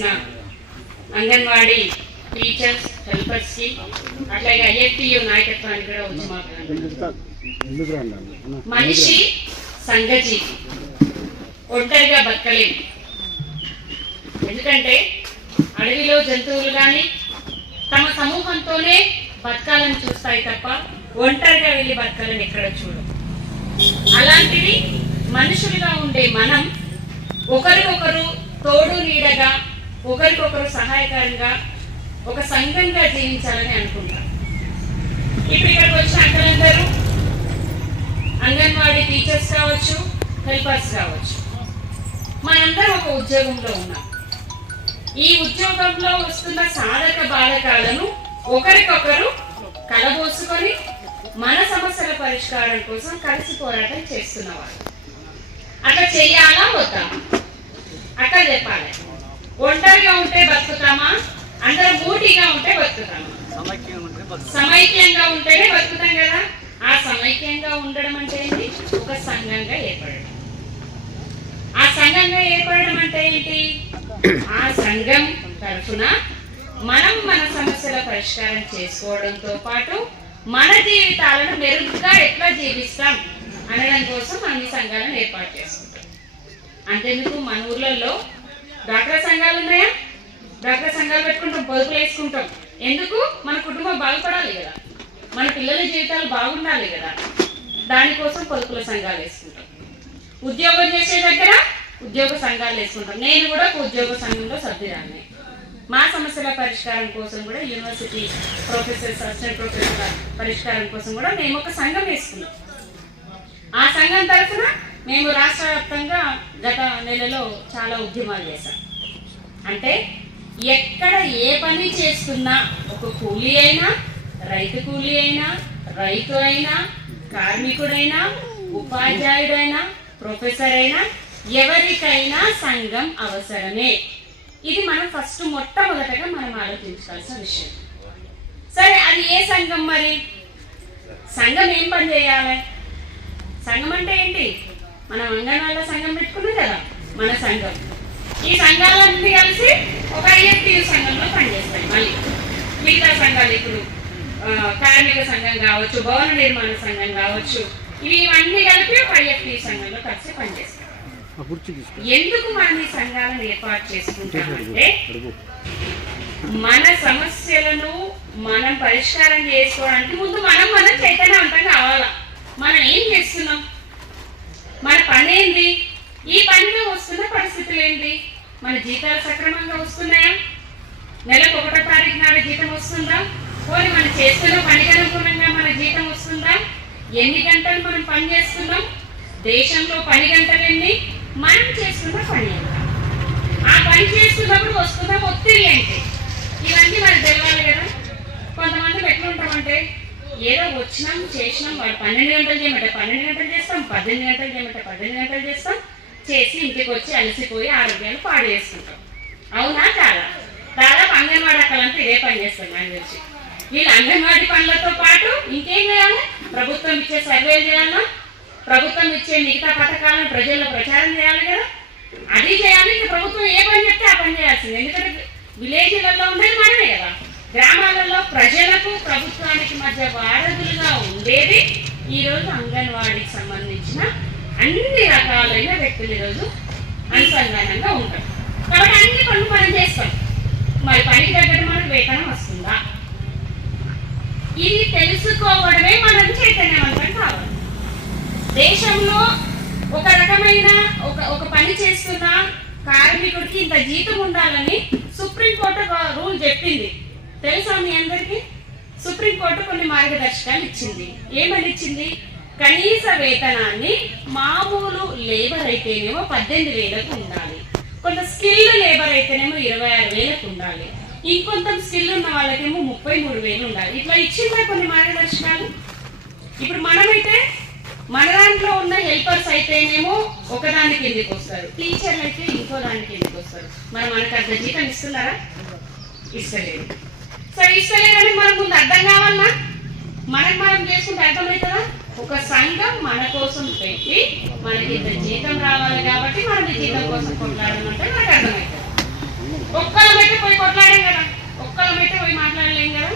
చేసిన అంగన్వాడీ టీచర్స్ హెల్పర్స్కి అట్లాగే ఐఎఫ్టియు నాయకత్వానికి కూడా వచ్చి మనిషి సంఘజీవి. ఒంటరిగా బతకలేము. ఎందుకంటే అడవిలో జంతువులు కానీ తమ సమూహంతోనే బతకాలని చూస్తాయి తప్ప ఒంటరిగా వెళ్ళి బతకాలని ఎక్కడ చూడవు అలాంటిది మనుషులుగా ఉండే మనం ఒకరికొకరు తోడు నీడగా ఒకరికొకరు సహాయకరంగా ఒక సంఘంగా జీవించాలని అనుకుంటాం. ఇప్పుడు ఇక్కడికి వచ్చిన అక్కలందరూ అంగన్వాడీ టీచర్స్ కావచ్చు హెల్పర్స్ కావచ్చు మనందరం ఒక ఉద్యోగంలో ఉన్నాం. ఈ ఉద్యోగంలో వస్తున్న సాధక బాధకాలను ఒకరికొకరు కలబోసుకొని మన సమస్యల పరిష్కారం కోసం కలిసి పోరాటం చేస్తున్నవారు అట్లా చెయ్యాలా వద్దా? అట్లా చెప్పాలి. ఒంటరిగా ఉంటే బతుకుతామా? అందరం మూటిగా ఉంటే బతుకుతామా? సమైక్యంగా ఉంటేనే బతుకుతాం కదా. ఆ సమైక్యంగా ఉండడం అంటే ఏంటి? ఒక సంఘంగా ఏర్పడడం. ఆ సంఘంగా ఏర్పడడం అంటే ఏంటి? ఆ సంఘం తరఫున మనం మన సమస్యల పరిష్కారం చేసుకోవడంతో పాటు మన జీవితాలను మెరుగ్గా ఎట్లా జీవిస్తాం అనడం కోసం మనం ఈ సంఘాలను ఏర్పాటు చేసుకుంటాం. అంతెందుకు? మన ఊర్లలో డాక్టర్ సంఘాలు ఉన్నాయా? డాక్టర్ సంఘాలు పెట్టుకుంటాం పొదుపులు వేసుకుంటాం. ఎందుకు? మన కుటుంబం బాగుపడాలి కదా. మన పిల్లల జీవితాలు బాగుండాలి కదా. దానికోసం పొదుపుల సంఘాలు వేసుకుంటాం. ఉద్యోగం చేసే దగ్గర ఉద్యోగ సంఘాలు వేసుకుంటాం. నేను కూడా ఒక ఉద్యోగ సంఘంలో సభ్యురాన్ని మా సమస్యల పరిష్కారం కోసం కూడా యూనివర్సిటీ ప్రొఫెసర్స్ అసిస్టెంట్ ప్రొఫెసర్ పరిష్కారం కోసం కూడా మేము ఒక సంఘం వేసుకున్నాం. ఆ సంఘం తరఫున మేము రాష్ట్ర వ్యాప్తంగా గత నెలలో చాలా ఉద్యమాలు చేశాం. అంటే ఎక్కడ ఏ పని చేస్తున్నా ఒక కూలీ అయినా రైతు కూలీ అయినా రైతు అయినా కార్మికుడైనా ఉపాధ్యాయుడైనా ప్రొఫెసర్ అయినా ఎవరికైనా సంఘం అవసరమే. ఇది మనం ఫస్ట్ మొట్టమొదటగా మనం ఆలోచించాల్సిన విషయం. సరే అది ఏ సంఘం మరి? సంఘం ఏం పని చేయాలి? సంఘం అంటే ఏంటి? మనం అంగన్వాళ్ళ సంఘం పెట్టుకున్నాం కదా మన సంఘం. ఈ సంఘాలన్నీ కలిసి ఒక ఐఎఫ్టియు సంఘంలో పనిచేస్తాయి మళ్ళీ. మిగతా సంఘాలు ఇప్పుడు కార్మిక సంఘం కావచ్చు భవన నిర్మాణ సంఘం కావచ్చు ఇవి ఇవన్నీ కలిపి ఒక ఐఎఫ్టియు సంఘంలో కలిసి పనిచేస్తాయి. ఎందుకు మనం ఈ సంఘాలను ఏర్పాటు చేసుకుంటామంటే మన సమస్యలను మనం పరిష్కారం చేసుకోవడానికి ముందు మనం మనం చైతన్యవంతం కావాలా? మనం ఏం చేస్తున్నాం? మన పని ఏంది ఈ పనిలో వస్తున్న పరిస్థితులు ఏంటి మన జీతాలు సక్రమంగా వస్తున్నాయా? నెలకు ఒకటో తారీఖు నాడు జీతం వస్తుందా? పోనీ మనం చేస్తున్న పనికి అనుగుణంగా మన జీతం వస్తుందా? ఎన్ని గంటలు మనం పని చేస్తున్నాం? దేశంలో పని గంటలు ఎన్ని? మనం చేస్తున్న పని ఎంత ఆ పని చేస్తున్నప్పుడు వస్తున్న ఒత్తిడి ఏంటి? ఇవన్నీ మనకు తెలియాలి కదా? కొంతమంది ఎట్లుంటామంటే ఏదో వచ్చినాం చేసినాం వాడు పన్నెండు గంటలు చేయమంటే పన్నెండు గంటలు చేస్తాం పద్దెనిమిది గంటలు చేయమంటే పద్దెనిమిది గంటలు చేస్తాం. చేసి ఇంటికి వచ్చి అలసిపోయి ఆరోగ్యాలు పాడు చేసుకుంటాం. అవునా కాదా? దాదాపు అంగన్వాడీ అక్కలంతా ఇదే పని చేస్తాం నాకు తెలిసి వీళ్ళు అంగన్వాడీ పనులతో పాటు ఇంకేం చేయాలి? ప్రభుత్వం ఇచ్చే సర్వేలు చేయాలన్నా ప్రభుత్వం ఇచ్చే మిగతా పథకాలను ప్రజల్లో ప్రచారం చేయాలి కదా? అది చేయాలి ఇంకా ప్రభుత్వం ఏ పని చెప్తే ఆ పని చేయాల్సింది. ఎందుకంటే విలేజ్లలో ఉండేది మనమే కదా. గ్రామాలలో ప్రజలకు ప్రభుత్వానికి మధ్య వారధులుగా ఉండేది. ఈరోజు అంగన్వాడీకి సంబంధించిన అన్ని రకాలైన వ్యక్తులు ఈరోజు అనుసంధానంగా ఉంటారు. కాబట్టి అన్ని పనులు మనం చేస్తాం. మరి పనికి తగ్గట్టు మనకు వేతనం వస్తుందా? ఇది తెలుసుకోవడమే మనం చైతన్యవంతం కావాలి. దేశంలో ఒక రకమైన ఒక ఒక పని చేస్తున్న కార్మికుడికి ఇంత జీతం ఉండాలని సుప్రీంకోర్టు రూల్ చెప్పింది. తెలుసా మీ అందరికి? సుప్రీంకోర్టు కొన్ని మార్గదర్శకాలు ఇచ్చింది. ఏమని ఇచ్చింది కనీస వేతనాన్ని మామూలు లేబర్ అయితేనేమో పద్దెనిమిది వేలకు ఉండాలి. కొంత స్కిల్ లేబర్ అయితేనేమో ఇరవై ఆరు వేలకు ఉండాలి. ఇంకొంత స్కిల్ ఉన్న వాళ్ళకేమో ముప్పై మూడు వేలు ఉండాలి. ఇట్లా ఇచ్చిందా కొన్ని మార్గదర్శకాలు? ఇప్పుడు మనమైతే మన దాంట్లో ఉన్న హెల్పర్స్ అయితేనేమో ఒకదాని ఎందుకు వస్తారు? టీచర్లు అయితే ఇంకో దాని కిందకి వస్తారు? మరి మనకు అంత జీతం ఇస్తున్నారా? ఇస్తలేదు. సరే ఇస్తలేరని మనకు ముందు అర్థం కావాలన్నా మనకు మనం చేసుకుంటే అర్థమవుతుందా? ఒక సంఘం మన కోసం పెట్టి మనకి ఇంత జీతం రావాలి కాబట్టి మనం జీతం కోసం కొట్లాడమంటే మనకు అర్థమవుతుంది. ఒక్కళ్ళమైతే పోయి కొట్లాడాం కదా ఒక్కళ్ళమైతే పోయి మాట్లాడలేం కదా?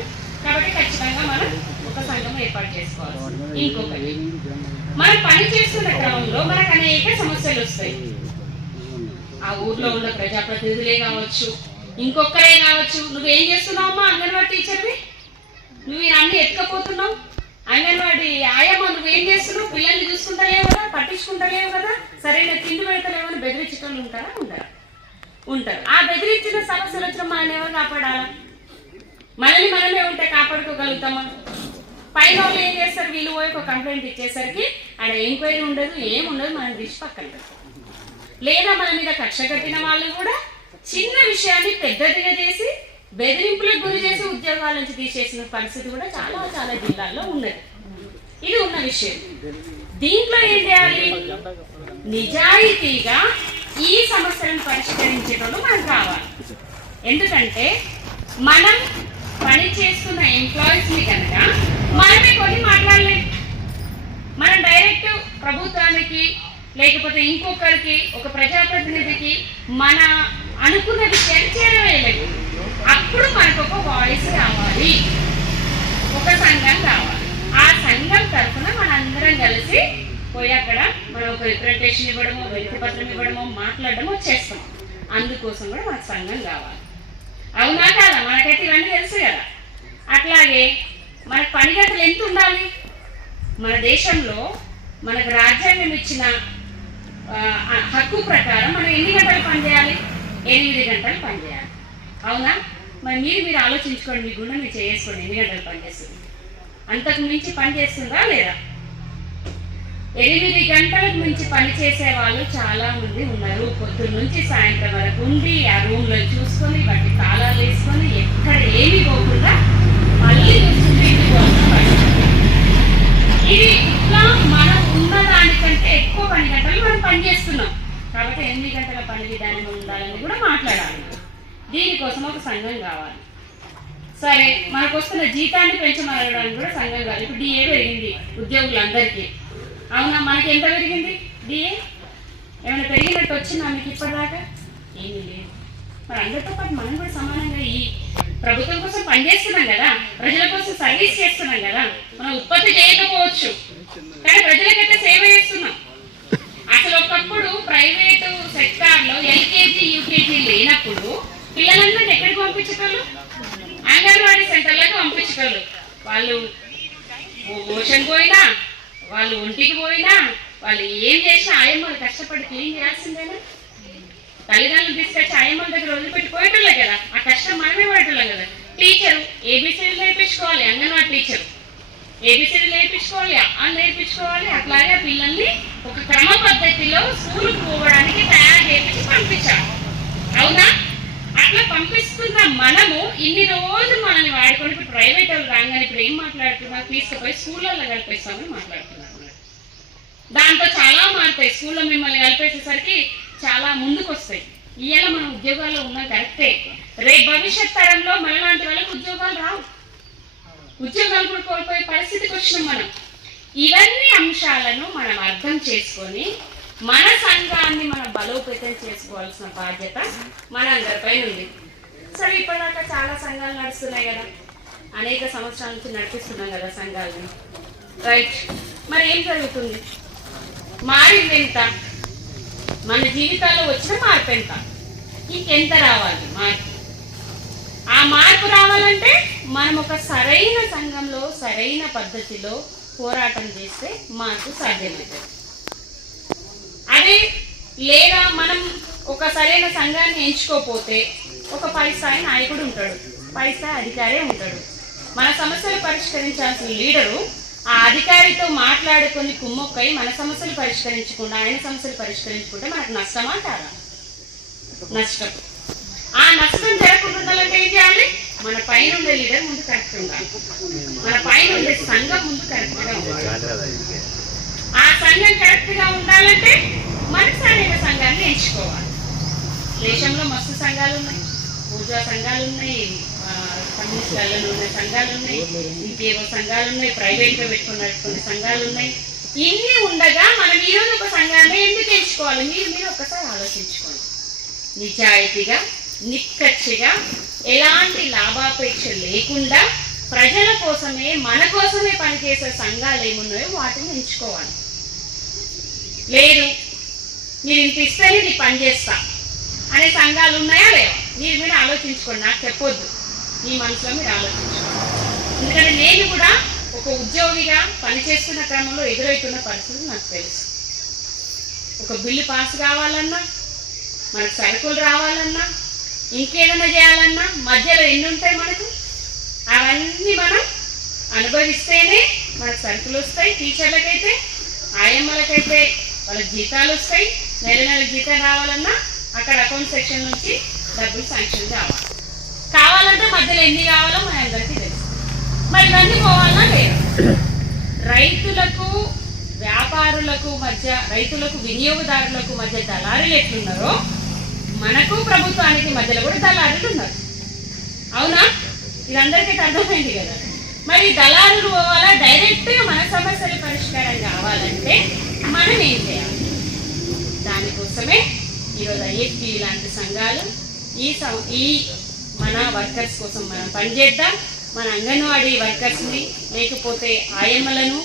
కాబట్టి ఖచ్చితంగా మనం ఒక సంఘం ఏర్పాటు చేసుకోవాలి. ఇంకొకటి మనం పని చేస్తున్న క్రమంలో మనకు అనేక సమస్యలు వస్తాయి. ఆ ఊర్లో ఉన్న ప్రజాప్రతినిధులే కావచ్చు ఇంకొకరే కావచ్చు. నువ్వేం చేస్తున్నావమ్మా అంగన్వాడీ టీచర్వి నువ్వు ఈ అన్ని ఎత్తుకపోతున్నావు. అంగన్వాడీ ఆయమ్మ నువ్వేం చేస్తున్నావు? పిల్లల్ని చూసుకుంటలేవు కదా? పట్టించుకుంటలేవు కదా? సరైన తిండి పెడతలేవు అని బెదిరించేటోళ్ళు ఉంటారా? ఉంటారా. ఉంటారు. ఆ బెదిరించిన సమస్యలు వచ్చిన మనల్ని ఎవరు కాపాడాలా? మనల్ని మనమే ఉంటే కాపాడుకోగలుగుతామా? పైన వాళ్ళు ఏం చేస్తారు? వీళ్ళు పోయి ఒక కంప్లైంట్ ఇచ్చేసరికి ఆడ ఎంక్వైరీ ఉండదు ఏం ఉండదు మనం తీసి పక్కన పెడతాం లేదా మన మీద కక్ష కట్టిన వాళ్ళు కూడా చిన్న విషయాన్ని పెద్దదిగా చేసి బెదిరింపులకు గురి చేసి ఉద్యోగాల నుంచి తీసేసిన పరిస్థితి కూడా చాలా చాలా జిల్లాల్లో ఉన్నది. ఇది ఉన్న విషయం. దీంట్లో ఏం చేయాలి? నిజాయితీగా ఈ సమస్యలను పరిష్కరించేటోళ్ళు మనకు కావాలి ఎందుకంటే మనం పని చేస్తున్న ఎంప్లాయీస్ని కనుక మనమే కొన్ని మాట్లాడలేం. మనం డైరెక్ట్ ప్రభుత్వానికి లేకపోతే ఇంకొకరికి ఒక ప్రజాప్రతినిధికి మన అనుకున్నది విషయాన్ని చేరవేయలేదు అప్పుడు మనకు ఒక వాయిస్ కావాలి ఒక సంఘం కావాలి ఆ సంఘం తరఫున మనందరం కలిసి పోయి అక్కడ మనం ఒక రిప్రజెంటేషన్ ఇవ్వడమో వ్యక్తి పత్రం ఇవ్వడమో మాట్లాడడము చేస్తాం. అందుకోసం కూడా మనకు సంఘం కావాలి అవునా కాదా? మనకైతే ఇవన్నీ తెలుసు కదా. అట్లాగే మనకు పని గంటలు ఎంత ఉండాలి? మన దేశంలో మనకు రాజ్యాంగం ఇచ్చిన హక్కు ప్రకారం మనం ఎన్ని గంటలు పనిచేయాలి? ఎనిమిది గంటలు పనిచేయాలి అవునా? మరి మీరు మీరు ఆలోచించుకోండి మీ గుండె మీరు చేసుకోండి ఎన్ని గంటలు పనిచేస్తుంది అంతకు మించి పని చేస్తుందా లేదా? ఎనిమిది గంటలకు మించి పని చేసే వాళ్ళు చాలా మంది ఉన్నారు. పొద్దున్న నుంచి సాయంత్రం వరకు ఉండి ఆ రూమ్లో చూసుకొని వాటి తాళాలు వేసుకొని ఎక్కడ ఏమి పోకుండా మళ్ళీ ఇది ఇట్లా మనం ఉన్న దానికంటే ఎక్కువ పని గంటలు మనం పని చేస్తున్నాం. కాబట్టి ఎనిమిది గంటల పని విధానం ఉండాలని కూడా మాట్లాడాలి. దీనికోసం ఒక సంఘం కావాలి. సరే మనకు వస్తున్న జీతాన్ని పెంచమనడానికి కూడా సంఘం కావాలి. ఇప్పుడు డిఏ పెరిగింది ఉద్యోగులందరికీ. అవునా మనకి ఎంత పెరిగింది డిఏ ఏమైనా పెరిగినట్టు వచ్చిందా మీకు ఇప్పటిదాకా? ఏమీ లేదు. మరి అందరితో పాటు మనం కూడా సమానంగా ఈ ప్రభుత్వం కోసం పనిచేస్తున్నాం కదా. ప్రజల కోసం సర్వీస్ చేస్తున్నాం కదా. మనం ఉత్పత్తి చేయకపోవచ్చు. కానీ ప్రజలకైతే సేవ చేస్తున్నాం. అసలు ఒకప్పుడు ప్రైవేటు సెక్టార్లో ఎల్కేజీ యూకేజీ లేనప్పుడు పిల్లలందరినీ ఎక్కడికి పంపించగలరు అంగన్వాడీ సెంటర్లకు పంపించగలరు వాళ్ళు మోషన్ పోయినా వాళ్ళు ఒంటికి పోయినా వాళ్ళు ఏం చేసినా ఆయమ్మలు కష్టపడి క్లీన్ చేయాల్సిందేనా? తల్లిదండ్రులు తీసుకొచ్చి ఆయమ్మల దగ్గర వదిలిపెట్టి పోయేటోళ్ళే కదా. ఆ కష్టం మనమే పడేటోళ్ళం కదా. టీచరు ఏబీసీలు నేర్పించుకోవాలి అంగన్వాడీ టీచరు. ఏబీసీలు నేర్పించుకోవాలి ఆ నేర్పించుకోవాలి అట్లాగే పిల్లల్ని పద్ధతిలో స్కూల్కి పోవడానికి తయారు చేపించి పంపించాలి అవునా? అట్లా పంపిస్తున్న మనము ఇన్ని రోజులు మనల్ని వాడుకొని ఇప్పుడు ప్రైవేట్ వాళ్ళు రాగానే ఇప్పుడు ఏం మాట్లాడుతున్నారు? తీసుకుపోయి స్కూళ్ళల్లో కలిపేస్తామని మాట్లాడుతున్నారు. దాంతో చాలా మారుతాయి. స్కూల్లో మిమ్మల్ని కలిపేసేసరికి చాలా ముందుకు వస్తాయి ఇవాళ మనం ఉద్యోగాల్లో ఉన్నాం కరెక్టే. రేపు భవిష్యత్ తరంలో మనలాంటి వాళ్ళకి ఉద్యోగాలు రావు. ఉద్యోగాలు కూడా కోల్పోయే పరిస్థితికి వచ్చినాం మనం. ఇవన్నీ అంశాలను మనం అర్థం చేసుకొని మన సంఘాన్ని మనం బలోపేతం చేసుకోవాల్సిన బాధ్యత మన అందరిపై ఉంది. సరే ఇప్పటిదాకా చాలా సంఘాలు నడుస్తున్నాయి కదా. అనేక సంవత్సరాల నుంచి నడిపిస్తున్నాం కదా సంఘాలని. రైట్ మరి ఏం జరుగుతుంది? మారింది ఎంత మన జీవితాల్లో వచ్చిన మార్పు ఎంత? ఇంకెంత రావాలి? మార్పు. ఆ మార్పు రావాలంటే మనం ఒక సరైన సంఘంలో సరైన పద్ధతిలో పోరాటం చేస్తే మార్పు సాధ్యమవుతుంది. అదే లేదా మనం ఒక సరైన సంఘాన్ని ఎంచుకోపోతే ఒక పై నాయకుడు ఉంటాడు పైసా అధికారే ఉంటాడు. మన సమస్యలు పరిష్కరించాల్సిన లీడరు ఆ అధికారితో మాట్లాడుకొని కుమ్మొక్కై మన సమస్యలు పరిష్కరించకుండా ఆయన సమస్యలు పరిష్కరించుకుంటే మనకు నష్టం అంటారా? నష్టం. ఆ నష్టం జరగకుండా ఉండాలంటే ఏం చేయాలి? మన పైన ఉండే లీడర్ ముందు కరెక్ట్ ఉండాలి. మన పైన ఉండే సంఘం ముందు కరెక్ట్గా ఉండాలి. ఆ సంఘం కరెక్ట్గా ఉండాలంటే మనసారైన సంఘాన్ని ఎంచుకోవాలి దేశంలో మస్తు సంఘాలు ఉన్నాయి. పూజా సంఘాలు ఉన్నాయి. కమ్యూనిస్టులలో ఉన్న సంఘాలు ఉన్నాయి. ఇంకేవో సంఘాలు ఉన్నాయి. ప్రైవేట్గా పెట్టుకున్నటువంటి కొన్ని సంఘాలు ఉన్నాయి. ఇన్ని ఉండగా మనం ఈరోజు ఒక సంఘాన్ని ఎందుకు ఎంచుకోవాలి? మీరు మీరు ఒక్కసారి ఆలోచించుకోండి. నిజాయితీగా నిక్కచ్చిగా ఎలాంటి లాభాపేక్ష లేకుండా ప్రజల కోసమే మన కోసమే పనిచేసే సంఘాలు ఏమున్నాయో వాటిని ఎంచుకోవాలి. లేదు నేను ఇంత ఇస్తేనే నీ పని చేస్తా. అనే సంఘాలు ఉన్నాయా లేవా? మీరు మీరు ఆలోచించుకోండి నాకు చెప్పొద్దు. మీ మనసులో మీరు ఆలోచించుకోండి. ఎందుకంటే నేను కూడా ఒక ఉద్యోగిగా పనిచేస్తున్న క్రమంలో ఎదురవుతున్న పరిస్థితి నాకు తెలుసు. ఒక బిల్లు పాస్ కావాలన్నా మనకు సరుకులు రావాలన్నా ఇంకేదైనా చేయాలన్నా మధ్యలో ఎన్ని ఉంటాయి మనకు? అవన్నీ మనం అనుభవిస్తేనే మనకు సరుకులు వస్తాయి టీచర్లకైతే ఆయమ్మలకైతే వాళ్ళ జీతాలు వస్తాయి నెల నెల జీతం రావాలన్నా అక్కడ అకౌంట్ సెక్షన్ నుంచి డబ్బులు శాంక్షన్ కావాలి. కావాలంటే మధ్యలో ఎన్ని కావాలో మన అందరికీ తెలుసు. మరి ఇవన్నీ పోవాలన్నా లేదు? రైతులకు వ్యాపారులకు మధ్య రైతులకు వినియోగదారులకు మధ్య దళారులు ఎట్లున్నారో మనకు ప్రభుత్వానికి మధ్యలో కూడా దళారులు ఉన్నారు. అవునా? ఇదందరికీ అర్థమైంది కదా. మరి దళారులు పోవాలా? డైరెక్ట్గా మన సమస్యల పరిష్కారం కావాలంటే మనం ఏం చేయాలి? కోసమే ఈరోజు ఐఎఫ్పి లాంటి సంఘాలు ఈ సం- ఈ మన వర్కర్స్ కోసం మనం పనిచేద్దాం. మన అంగన్వాడీ వర్కర్స్ని లేకపోతే ఆయమ్మలను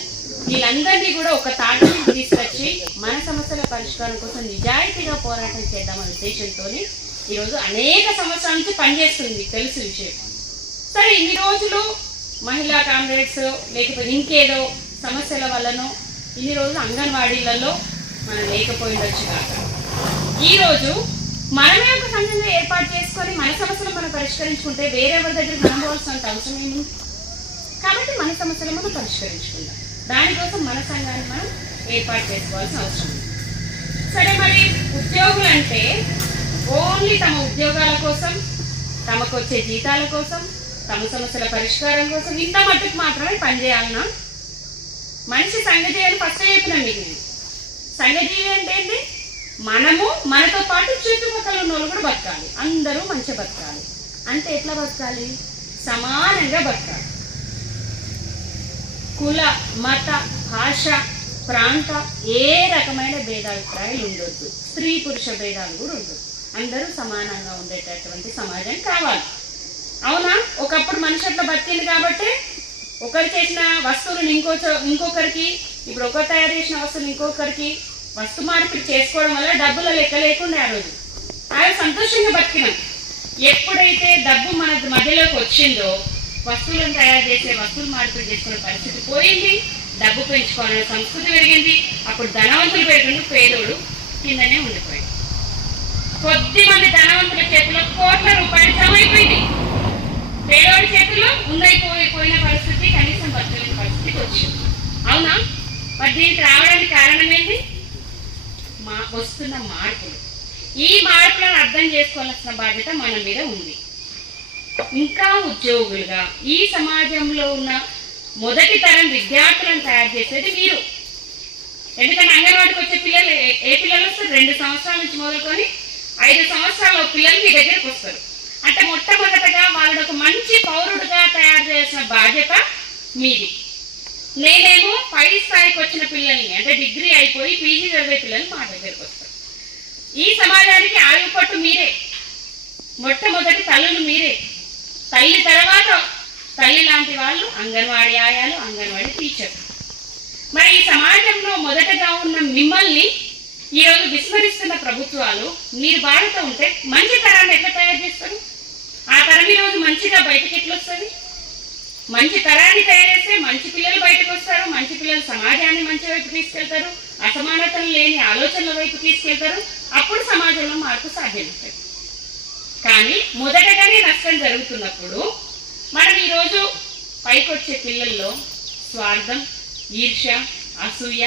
వీళ్ళందరినీ కూడా ఒక తాటికి తీసుకొచ్చి మన సమస్యల పరిష్కారం కోసం నిజాయితీగా పోరాటం చేద్దామనే ఉద్దేశంతో ఈరోజు అనేక సంవత్సరాల నుంచి పనిచేస్తుంది తెలుసు విషయం. సరే ఇన్ని రోజులు మహిళా కామ్రేడ్స్ లేకపోతే ఇంకేదో సమస్యల వల్లనో ఇన్ని రోజులు అంగన్వాడీలలో మనం లేకపోయిండొచ్చు కాక. ఈరోజు మనమే ఒక సంఘంగా ఏర్పాటు చేసుకొని మన సమస్యలు మనం పరిష్కరించుకుంటే వేరెవరి దగ్గర మనం పోవాల్సినంత అవసరం ఏమి కాబట్టి మన సమస్యలు మనం పరిష్కరించుకుందాం. దానికోసం మన సంఘాన్ని మనం ఏర్పాటు చేసుకోవాల్సిన అవసరం సరే మరి ఉద్యోగులు అంటే ఓన్లీ తమ ఉద్యోగాల కోసం తమకు వచ్చే జీతాల కోసం తమ సమస్యల పరిష్కారం కోసం ఇంత మట్టుకు మాత్రమే పనిచేయాలన్నా మనిషి సంఘజీవి ఫస్ట్ చెప్పినా మీకు నేను. సంఘజీవి అంటే ఏంటి మనము మనతో పాటు చుట్టుపక్కల ఉన్న వాళ్ళు కూడా బతకాలి. అందరూ మంచిగా బతకాలి. అంటే ఎట్లా బతకాలి? సమానంగా బతకాలి. కుల మత భాష ప్రాంత ఏ రకమైన భేదాభిప్రాయాలు ఉండొద్దు. స్త్రీ పురుష భేదాలు కూడా ఉండొద్దు. అందరూ సమానంగా ఉండేటటువంటి సమాజం కావాలి. అవునా? ఒకప్పుడు మనిషి అట్లా బతికింది కాబట్టి ఒకరు చేసిన వస్తువులను ఇంకో ఇంకొకరికి ఇప్పుడు ఒకరు తయారు చేసిన వస్తువులు ఇంకొకరికి వస్తు మార్పిడి చేసుకోవడం వల్ల డబ్బుల లెక్క లేకుండా ఆ రోజు. ఆ సంతోషంగా బతికినాం. ఎప్పుడైతే డబ్బు మన మధ్యలోకి వచ్చిందో వస్తువులను తయారు చేసే వస్తువులు మార్పిడి చేసుకునే పరిస్థితి పోయింది. డబ్బు పెంచుకోవాలనే సంస్కృతి పెరిగింది. అప్పుడు ధనవంతులు పెరిగిండు పేదోడు కిందనే ఉండిపోయాడు. కొద్ది మంది ధనవంతుల చేతిలో కోట్ల రూపాయలు జమ అయిపోయింది. పేదోడి చేతిలో ఉందైపోయిపోయిన పరిస్థితి కనీసం బతకలేని పరిస్థితికి వచ్చింది. అవునా? మరి దీనికి రావడానికి కారణం ఏంటి? మా వస్తున్న మార్పులు. ఈ మార్పులను అర్థం చేసుకోవాల్సిన బాధ్యత మన మీద ఉంది. ఇంకా ఉద్యోగులుగా ఈ సమాజంలో ఉన్న మొదటి తరం విద్యార్థులను తయారు చేసేది మీరు. ఎందుకంటే అంగన్వాడికి వచ్చే పిల్లలు ఏ- పిల్లలు వస్తారు? రెండు సంవత్సరాల నుంచి మొదలుకొని ఐదు సంవత్సరాల పిల్లలు మీ దగ్గరికి వస్తారు. అంటే మొట్టమొదటగా వాళ్ళని ఒక మంచి పౌరుడుగా తయారు చేసిన బాధ్యత మీది. నేనేమో పై స్థాయికి వచ్చిన పిల్లల్ని అంటే డిగ్రీ అయిపోయి పీజీ చదివే పిల్లలు మా దగ్గరికి వస్తారు ఈ సమాజానికి ఆయువు పట్టు మీరే. మొట్టమొదటి తల్లులు మీరే. తల్లి తర్వాత తల్లి లాంటి వాళ్ళు అంగన్వాడీ ఆయాలు అంగన్వాడీ టీచర్ మరి ఈ సమాజంలో మొదటగా ఉన్న మిమ్మల్ని ఈరోజు విస్మరిస్తున్న ప్రభుత్వాలు మీరు బాధతో ఉంటే మంచి తరాన్ని ఎట్లా తయారు చేస్తారు? ఆ తరం ఈరోజు మంచిగా బయటకి ఎట్లా వస్తుంది మంచి తరాన్ని తయారు చేస్తే మంచి పిల్లలు బయటకు వస్తారు మంచి పిల్లలు సమాజాన్ని మంచి వైపు తీసుకెళ్తారు అసమానతలు లేని ఆలోచనల వైపు తీసుకెళ్తారు అప్పుడు సమాజంలో మార్పు సాధ్యమవుతుంది. కానీ మొదటగానే నష్టం జరుగుతున్నప్పుడు మనం ఈరోజు పైకొచ్చే పిల్లల్లో స్వార్థం ఈర్ష అసూయ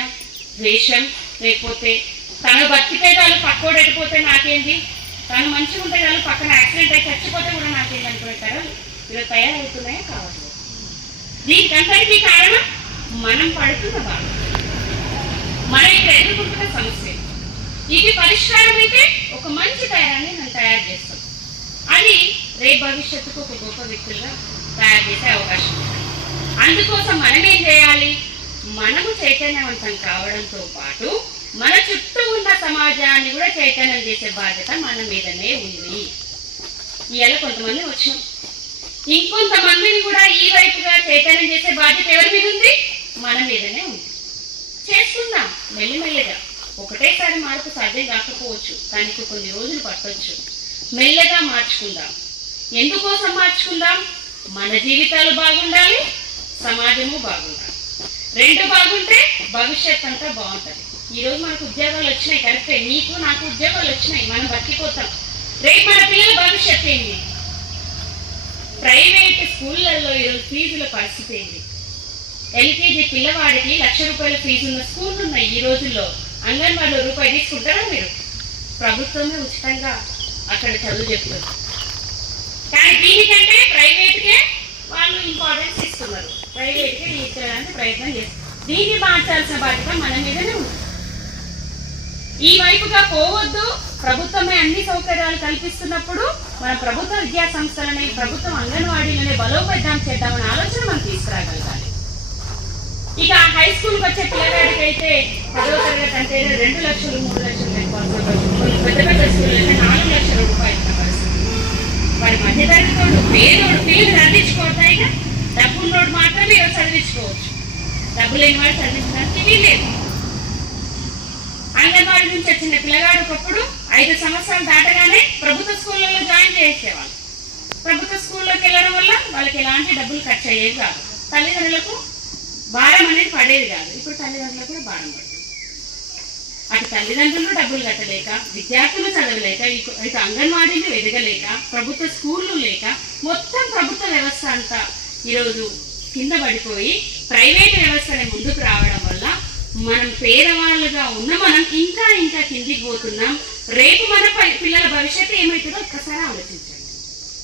ద్వేషం లేకపోతే తను బతికితే చాలు పక్కోడెడిపోతే నాకేంటి? తను మంచిగా ఉంటే చాలు పక్కన యాక్సిడెంట్ అయి చచ్చిపోతే కూడా నాకేంటి అనుకునేటారు ఇలా తయారవుతున్నాయో? కావాలి దీనికంతటికీ కారణం మనం పడుతున్న బాధ. మన ఇక్కడ ఎదుర్కొంటున్న సమస్య. ఇది పరిష్కారం అయితే ఒక మంచి తయారాన్ని మనం తయారు చేస్తాం. అది రేపు భవిష్యత్తుకు ఒక గొప్ప వ్యక్తులుగా తయారు చేసే అవకాశం అందుకోసం మనం ఏం చేయాలి? మనము చైతన్యవంతం కావడంతో పాటు మన చుట్టూ ఉన్న సమాజాన్ని కూడా చైతన్యం చేసే బాధ్యత మన మీదనే ఉంది. ఇవాళ కొంతమంది వచ్చాం. ఇంకొంతమందిని కూడా ఈ వైపుగా చైతన్యం చేసే బాధ్యత ఎవరి మీద ఉంది? మన మీదనే ఉంది. చేసుకుందాం మెల్లిమెల్లగా. ఒకటేసారి మార్పు సాధ్యం కాకపోవచ్చు దానికి కొన్ని రోజులు పట్టవచ్చు మెల్లగా మార్చుకుందాం. ఎందుకోసం మార్చుకుందాం? మన జీవితాలు బాగుండాలి సమాజము బాగుండాలి. రెండు బాగుంటే భవిష్యత్ అంతా బాగుంటుంది. ఈరోజు మనకు ఉద్యోగాలు వచ్చినాయి కరెక్టే. నీకు నాకు ఉద్యోగాలు వచ్చినాయి మనం బతికిపోతాం. రేపు మన పిల్లల భవిష్యత్ ఏంటి? ప్రైవేట్ స్కూళ్ళల్లో ఈరోజు ఫీజుల పరిస్థితి ఏంటి? ఎల్కేజీ పిల్లవాడికి లక్ష రూపాయల ఫీజు ఉన్న స్కూళ్ళు ఉన్నాయి ఈ రోజుల్లో అంగన్వాడీలో రూపాయి తీసుకుంటారా మీరు? ప్రభుత్వమే ఉచితంగా అక్కడ చదువు చెప్తారు కానీ దీనికంటే ప్రైవేట్కే వాళ్ళు ఇంపార్టెన్స్ ఇస్తున్నారు. ప్రైవేట్కే ఇచ్చడానికి ప్రయత్నం చేస్తారు దీన్ని మార్చాల్సిన బాధ్యత మన మీదనే ఉంది. ఈ వైపుగా పోవద్దు. ప్రభుత్వమే అన్ని సౌకర్యాలు కల్పిస్తున్నప్పుడు మన ప్రభుత్వ విద్యా సంస్థలని ప్రభుత్వం అంగన్వాడీలనే బలోపేతం చేద్దామనే ఆలోచన మనం తీసుకురాగలగాలి. ఇక హై స్కూల్కి వచ్చే పిల్లగాడికి అయితే పదవ తరగతి అంటే రెండు లక్షలు మూడు లక్షలు పెద్ద పెద్ద స్కూల్ అయితే నాలుగు లక్షల రూపాయలు పరిస్థితి. వాడి మధ్యతరగతోడు పేదోడు పిల్లలు చదివించుకోవద్దాయిగా డబ్బున్నోడు మాత్రమే ఈరోజు చదివించుకోవచ్చు. డబ్బు లేని వాడు చదివించడానికి వీలేదు అంగన్వాడీ నుంచి వచ్చిన పిల్లగాడు ఒకప్పుడు ఐదు సంవత్సరాలు దాటగానే ప్రభుత్వ స్కూళ్ళలో జాయిన్ చేసేవాళ్ళు. ప్రభుత్వ స్కూల్లోకి వెళ్ళడం వల్ల వాళ్ళకి ఎలాంటి డబ్బులు ఖర్చు అయ్యేవి కాదు. తల్లిదండ్రులకు భారం అనేది పడేది కాదు. ఇప్పుడు తల్లిదండ్రులకు కూడా భారం పడుతుంది. అటు తల్లిదండ్రులు డబ్బులు కట్టలేక విద్యార్థులు చదవలేక ఇటు అంగన్వాడీలు ఎదగలేక ప్రభుత్వ స్కూళ్ళు లేక మొత్తం ప్రభుత్వ వ్యవస్థ అంతా ఈరోజు కింద పడిపోయి ప్రైవేట్ వ్యవస్థనే ముందుకు రావడం వల్ల మనం పేదవాళ్ళుగా ఉన్న మనం ఇంకా ఇంకా కిందికి పోతున్నాం. రేపు మన పిల్లల భవిష్యత్తు ఏమవుతుందో ఒక్కసారి ఆలోచించండి.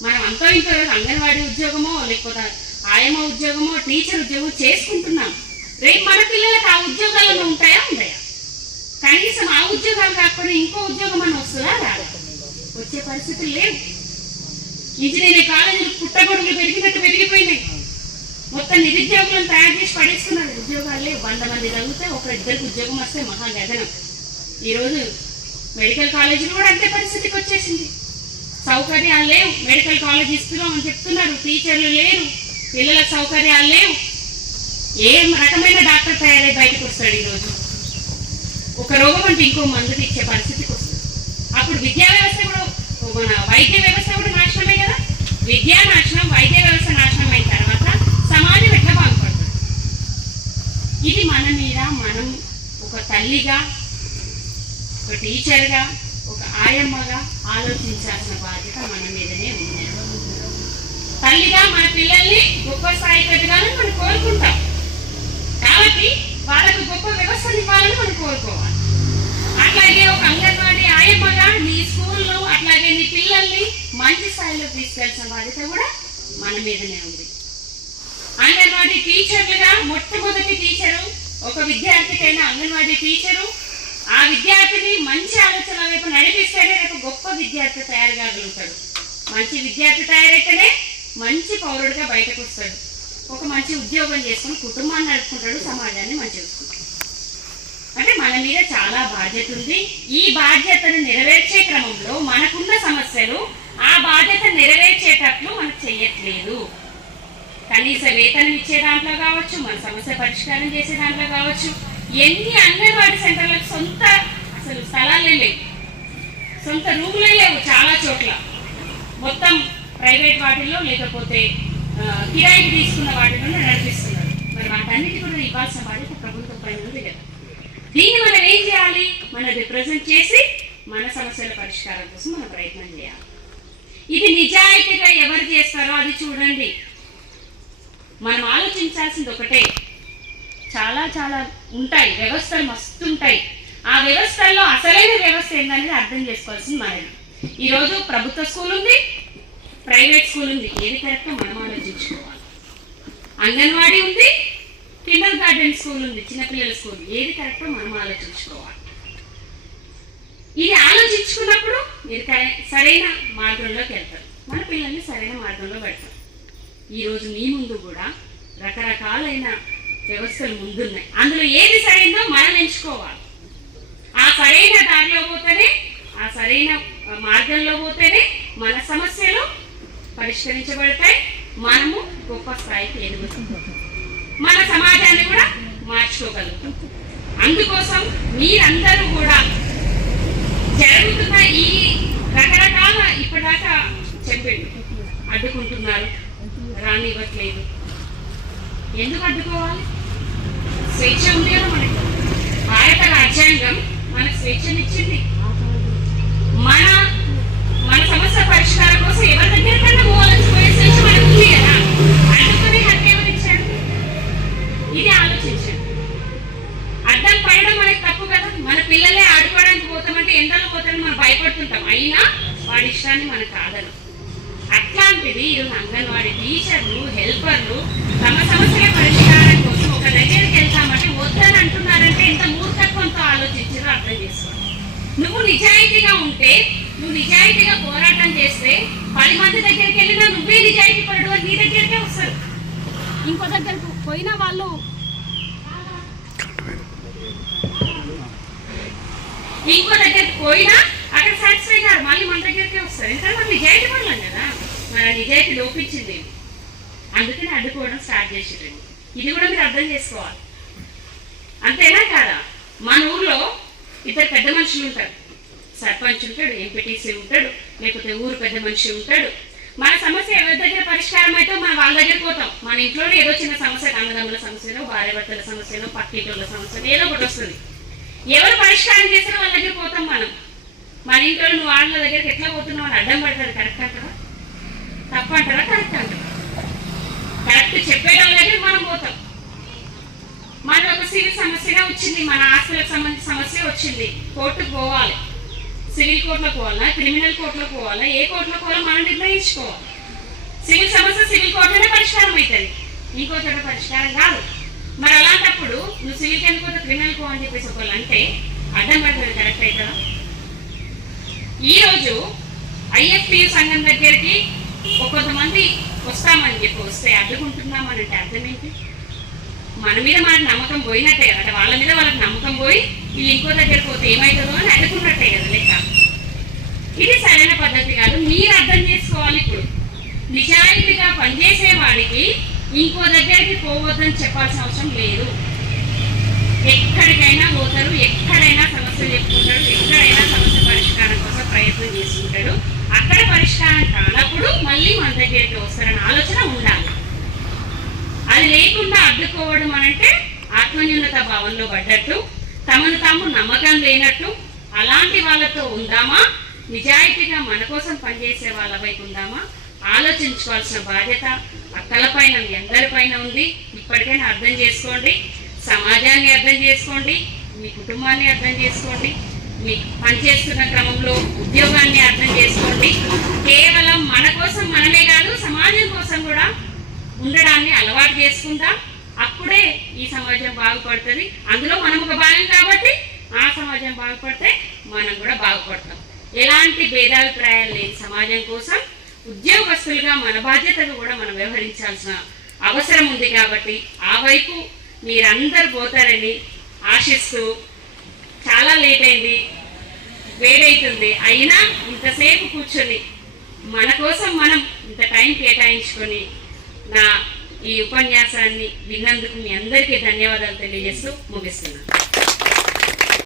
మనం అంతో ఇంతో అంగన్వాడీ ఉద్యోగమో లేకపోతే ఆయమ్మ ఉద్యోగమో టీచర్ ఉద్యోగం చేసుకుంటున్నాం. రేపు మన పిల్లలకు ఆ ఉద్యోగాలను ఉంటాయా ఉండయా? కనీసం ఆ ఉద్యోగాలు కాకపోతే ఇంకో ఉద్యోగం అని వస్తుందా? రాదా? వచ్చే పరిస్థితులు లేవు. ఇంజనీరింగ్ కాలేజీలు పుట్టగొడుగులు పెరిగినట్టు పెరిగిపోయినాయి. మొత్తం నిరుద్యోగులను తయారు చేసి పడేస్తున్నారు. ఉద్యోగాలే వంద మంది తగ్గితే ఒక ఇద్దరికి ఉద్యోగం వస్తే మహాగగనం ఈరోజు మెడికల్ కాలేజీలు కూడా అంతే పరిస్థితికి వచ్చేసింది. సౌకర్యాలు లేవు. మెడికల్ కాలేజ్ ఇస్తున్నాం అని చెప్తున్నారు. టీచర్లు లేరు. పిల్లల సౌకర్యాలు లేవు. ఏ రకమైన డాక్టర్ తయారై బయటకు వస్తాడు ఈరోజు? ఒక రోగం అంటే ఇంకో మందులు ఇచ్చే పరిస్థితికి వస్తుంది. అప్పుడు విద్యా వ్యవస్థ కూడా మన వైద్య వ్యవస్థ కూడా నాశనమే కదా? విద్యా నాశనం వైద్య వ్యవస్థ నాశనం అయిన తర్వాత సమాజం ఎట్లా బాగుపడుతుంది ఇది మన మీద మనం ఒక తల్లిగా ఒక టీచర్గా ఒక ఆయమ్మగా ఆలోచించాల్సిన బాధ్యత మన మీదనే ఉంది. తల్లిగా మన పిల్లల్ని గొప్ప స్థాయికి ఎదగాలని మనం కోరుకుంటాం. కాబట్టి వాళ్ళకు గొప్ప వ్యవస్థను ఇవ్వాలని మనం కోరుకోవాలి. అట్లాగే ఒక అంగన్వాడీ ఆయమ్మగా నీ స్కూల్లో అట్లాగే నీ పిల్లల్ని మంచి స్థాయిలో తీసుకెళ్ళిన బాధ్యత కూడా మన మీదనే ఉంది. అంగన్వాడీ టీచర్లుగా మొట్టమొదటి టీచరు ఒక విద్యార్థికైనా అంగన్వాడీ టీచరు. ఆ విద్యార్థిని మంచి ఆలోచన వైపు నడిపిస్తేనే రేపు గొప్ప విద్యార్థి తయారు కాగలుగుతాడు మంచి విద్యార్థి తయారైతేనే మంచి పౌరుడిగా బయటకు వస్తాడు. ఒక మంచి ఉద్యోగం చేసుకుని కుటుంబాన్ని నడుపుకుంటాడు సమాజాన్ని మంచి చూసుకుంటాడు. అంటే మన మీద చాలా బాధ్యత ఉంది. ఈ బాధ్యతను నెరవేర్చే క్రమంలో మనకున్న సమస్యలు ఆ బాధ్యత నెరవేర్చేటట్లు మనకు చెయ్యట్లేదు. కనీస వేతనం ఇచ్చే దాంట్లో కావచ్చు మన సమస్య పరిష్కారం చేసే దాంట్లో కావచ్చు ఎన్ని అంగన్వాడీ సెంటర్లకు సొంత అసలు స్థలాలే లేవు. సొంత రూములే లేవు చాలా చోట్ల. మొత్తం ప్రైవేట్ వాటిల్లో లేకపోతే కిరాయికి తీసుకున్న వాటిలోనే నడిపిస్తున్నారు. మరి వాటన్నిటి కూడా ఇవ్వాల్సిన బాధ్యత ప్రభుత్వం పైన ఉంది కదా దీన్ని మనం ఏం చేయాలి? మనం రిప్రజెంట్ చేసి మన సమస్యల పరిష్కారం కోసం మనం ప్రయత్నం చేయాలి. ఇది నిజాయితీగా ఎవరు చేస్తారో అది చూడండి. మనం ఆలోచించాల్సింది ఒకటే. చాలా చాలా ఉంటాయి. వ్యవస్థలు మస్తు ఉంటాయి. ఆ వ్యవస్థల్లో అసలైన వ్యవస్థ ఏందనేది అర్థం చేసుకోవాల్సింది మనం ఈరోజు ప్రభుత్వ స్కూల్ ఉంది ప్రైవేట్ స్కూల్ ఉంది. ఏది కరెక్టో మనం ఆలోచించుకోవాలి. అంగన్వాడీ ఉంది కిండర్ గార్డెన్ స్కూల్ ఉంది చిన్నపిల్లల స్కూల్. ఏది కరెక్టో మనం ఆలోచించుకోవాలి. ఇది ఆలోచించుకున్నప్పుడు మీరు సరైన మార్గంలోకి వెళ్తారు. మన పిల్లల్ని సరైన మార్గంలో పెడతారు. ఈరోజు మీ ముందు కూడా రకరకాలైన వ్యవస్థలు ముందున్నాయి. అందులో ఏది సరైనదో మనం ఎంచుకోవాలి. ఆ సరైన దారిలో పోతేనే ఆ సరైన మార్గంలో పోతేనే మన సమస్యలు పరిష్కరించబడతాయి. మనము గొప్ప స్థాయికి ఎదుగుతాం. మన సమాజాన్ని కూడా మార్చుకోగలుగుతాం. అందుకోసం మీరందరూ కూడా జరుగుతున్న ఈ రకరకాల ఇప్పటిదాకా చెప్పిండు అడ్డుకుంటున్నారు. రానివ్వట్లేదు. ఎందుకు అడ్డుకోవాలి? స్వేచ్ఛ ఉంది కదా మనకి? భారత రాజ్యాంగం మనకు స్వేచ్ఛనిచ్చింది. మన మన సమస్య పరిష్కారం కోసం ఎవరి దగ్గరికన్నా పోవాలని పోయే స్వేచ్ఛ మనకు ఉంది కదా. అడ్డుకునే హక్కు ఎవరు ఇచ్చారు? ఇది ఆలోచించండి. అడ్డం పడడం మనకి తప్పు కదా. మన పిల్లలే ఆడుకోవడానికి పోతామంటే ఎండలో పోతామని మనం భయపడుతుంటాం. అయినా వాడి ఇష్టాన్ని మనకు కాదను అట్లాంటిది ఈరోజు అంగన్వాడీ టీచర్లు హెల్పర్లు తమ సమస్యల పరిష్కారం కోసం ఒక దగ్గరికి వెళ్తామంటే వద్దని అంటున్నారంటే ఎంత మూర్ఖత్వంతో ఆలోచించారో అర్థం చేసుకోండి. నువ్వు నిజాయితీగా ఉంటే నువ్వు నిజాయితీగా పోరాటం చేస్తే పది మంది దగ్గరికి వెళ్ళినా నువ్వే నిజాయితీ పడు అని నీ దగ్గరికే వస్తారు. ఇంకో దగ్గరకు పోయినా వాళ్ళు ఇంకో దగ్గరికి పోయినా అక్కడ సాటిస్ఫై కాదు మళ్ళీ మన దగ్గరికే వస్తారు ఎందుకంటే మనం నిజాయితీ పడలేం కదా. మన నిజాయితీ లోపించింది. అందుకని అడ్డుకోవడం స్టార్ట్ చేసేటండి ఇది కూడా మీరు అర్థం చేసుకోవాలి. అంతేనా కాదా? మన ఊర్లో ఇద్దరు పెద్ద మనుషులు ఉంటారు. సర్పంచ్ ఉంటాడు ఎంపీటీసీ ఉంటాడు లేకపోతే ఊరు పెద్ద మనిషి ఉంటాడు. మన సమస్య ఎవరి దగ్గర పరిష్కారం అయితే మనం వాళ్ళ దగ్గర పోతాం. మన ఇంట్లోనే ఏదో చిన్న సమస్య అన్నదమ్ముల సమస్యనో భార్య భర్తల సమస్యనో పక్కింటి ఏదో ఒకటి వస్తుంది. ఎవరు పరిష్కారం చేస్తారో వాళ్ళ దగ్గర పోతాం మనం. మన ఇంట్లో నువ్వు వాళ్ళ దగ్గరికి ఎట్లా పోతున్నావు అని అడ్డం పడతారు కరెక్ట్ అంటారా? తప్పు అంటారా కరెక్ట్ అంటారా? కరెక్ట్ చెప్పేటోళ్ళ దగ్గర మనం పోతాం. మన ఒక సివిల్ సమస్యగా వచ్చింది మన ఆస్తులకు సంబంధించిన సమస్య వచ్చింది. కోర్టుకు పోవాలి. సివిల్ కోర్టులో పోవాలా క్రిమినల్ కోర్టులో పోవాలా ఏ కోర్టులో పోవాలో మనం నిర్ణయించుకోవాలి. సివిల్ సమస్య సివిల్ కోర్టులోనే పరిష్కారం అవుతుంది. ఇంకో చోట పరిష్కారం కాదు. మరి అలాంటప్పుడు నువ్వు సివిల్ ఎందుకు క్రిమినల్ కో అని చెప్పేసి ఒకళ్ళు అంటే అడ్డం పడుతుంది కరెక్ట్ అవుతుందా ఈరోజు ఐఎఫ్పి సంఘం దగ్గరికి ఒక కొంతమంది వస్తామని చెప్పి వస్తే అడ్డుకుంటున్నామని అంటే అర్థం ఏంటి? మన మీద మనకు నమ్మకం పోయినట్టే కదా వాళ్ళ మీద వాళ్ళకి నమ్మకం పోయి వీళ్ళు ఇంకో దగ్గర పోతే ఏమవుతుందో అని అడ్డుకున్నట్టే కదా లెక్క? ఇది సరైన పద్ధతి కాదు మీరు అర్థం చేసుకోవాలి ఇప్పుడు. నిజాయితీగా పనిచేసే వాడికి ఇంకో దగ్గరికి పోవద్దని చెప్పాల్సిన అవసరం లేదు. ఎక్కడికైనా పోతారు ఎక్కడైనా సమస్యలు చెప్పుకుంటారు ఎక్కడైనా సమస్య పరిష్కారం కోసం ప్రయత్నం చేసుకుంటాడు అక్కడ పరిష్కారం కానప్పుడు మళ్ళీ మన దగ్గరికి వస్తారని ఆలోచన ఉండాలి. అది లేకుండా అడ్డుకోవడం అనంటే ఆత్మన్యూనత భావంలో పడ్డట్టు తమను తాము నమ్మకం లేనట్టు అలాంటి వాళ్ళతో ఉందామా? నిజాయితీగా మన కోసం పనిచేసే వాళ్ళ వైపు ఉందామా? ఆలోచించుకోవాల్సిన బాధ్యత అక్కలపైన మీ అందరిపైన ఉంది. ఇప్పటికైనా అర్థం చేసుకోండి. సమాజాన్ని అర్థం చేసుకోండి. మీ కుటుంబాన్ని అర్థం చేసుకోండి. మీ పనిచేస్తున్న క్రమంలో ఉద్యోగాన్ని అర్థం చేసుకోండి. కేవలం మన కోసం మనమే కాదు సమాజం కోసం కూడా ఉండడాన్ని అలవాటు చేసుకుందాం. అప్పుడే ఈ సమాజం బాగుపడుతుంది. అందులో మనం ఒక భాగం కాబట్టి ఆ సమాజం బాగుపడితే మనం కూడా బాగుపడతాం. ఎలాంటి భేదాభిప్రాయాలు లేని సమాజం కోసం ఉద్యోగస్తులుగా మన బాధ్యతగా కూడా మనం వ్యవహరించాల్సిన అవసరం ఉంది కాబట్టి ఆ వైపు మీరందరూ పోతారని ఆశిస్తూ చాలా లేట్ అయింది. వేడైతుంది అయినా ఇంతసేపు కూర్చొని మన కోసం మనం ఇంత టైం కేటాయించుకొని నా ఈ ఉపన్యాసాన్ని విన్నందుకు మీ అందరికీ ధన్యవాదాలు తెలియజేస్తూ ముగిస్తున్నాను.